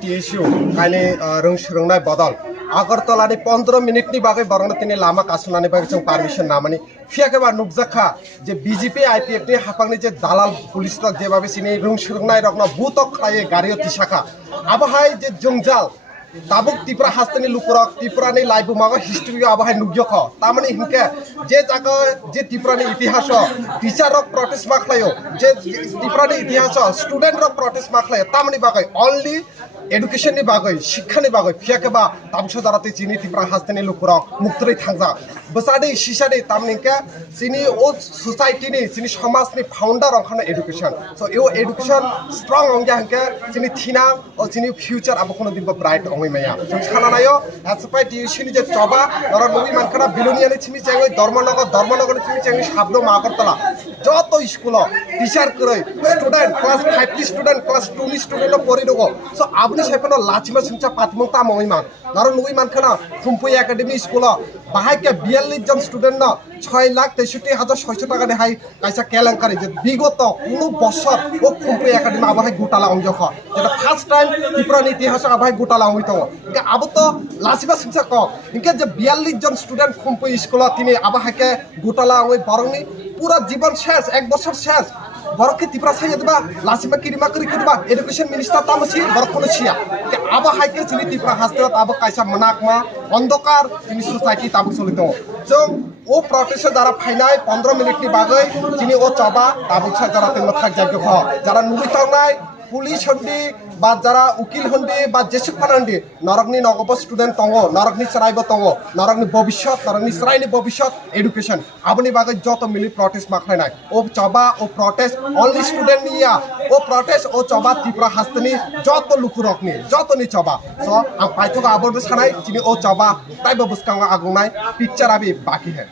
TSU kaini rungsrungnai bodol Agartala ni 15 minit ni bagai barang tini lama kasunani bagai cung permission namani fiake ba nukjakha je BJP IPF ni hapang ni je dalal police rok je babe sini rungsrungnai rokna butok khaye gario tisaka abahai je jongjal tabuk Tripura hastani lukurok Tripura ni laibu maga history abahai nugyokho tamani hinke je jaga je Tripura ni itihas teacher rok protest makhlayo je Tripura ni itihas student rok protest makhlayo tamani bagai only education ni bagai শিক্ষা ni bagai fiake ba tamso darate chini Tripura hastani lukurok muktri thangja basade shisade tamninke chini o society ni chini samaj ni founder okhana education so yo education strong ongja hanke chini thina o chini future abokono dimba bright ongoi maya sana nayo aspai TSU ni je choba nora nubi mankhana bilonia ni chimi changoi Dharmanagar chimi changi shabdo magartala joto school teacher koroi student class 5 ni student class 2 ni student pori dogo so abni saipano lachima sungcha patmong ta moi man nora nubi mankhana Khumpui academy school bahai ke 42 জন student না 6,63,600 টাকা দেখাই কাইসা কেলেঙ্কারি যে বিগত কোনো বছর ও Khumpui academy আবাহাই গোটালা অংজখ যেটা first time Tripura ইতিহাসে আবাহাই গোটালা অংইত ইনকে আবো তো লাসিবা সিংসা ক ইনকে যে 42 জন স্টুডেন্ট Khumpui স্কুল তিনি আবাহাইকে গোটালা অংই বরংনি পুরা জীবন শেষ এক বছর শেষ বরকে Tripura সাইয়া দিবা লাসিমা কিরিমা করি দিবা এডুকেশন মিনিস্টার তামসি বরকনো ছিয়া কে আবাহাইকে চিনি Tripura হাসতে আবো কাইসা মনাকমা অন্ধকার চিনি সোসাইটি তাবো চলিত जों ओ प्रटेस्ट जरा फाइनाय 15 मिनिट नि बागै दिनै ओ चबा ताबुसा जरा तेन थाक जागो ख जरा नुबि थांनाय पुलिस हन्दी बा जरा उकिल हन्दी बा जेसु फानन्दी नरकनि नगब स्टुडेन्ट तंग नरकनि सरायबो तंग नरकनि भबिष्यत नरकनि सरायनि भबिष्यत एडुकेशन आबनि बागै जत मिलि प्रटेस्ट माखलायनाय ओ चबा ओ प्रटेस्ट ओनली स्टुडेन्ट निया ओ प्रटेस्ट ओ चबा Tripura हास्तनि जत लुकुरकनि जतनि चबा सो आं पाइथक आबरबो सानाय दिनै ओ चबा ताइबो बुसकांगा आगुनाय पिक्चर आबि बाकी है।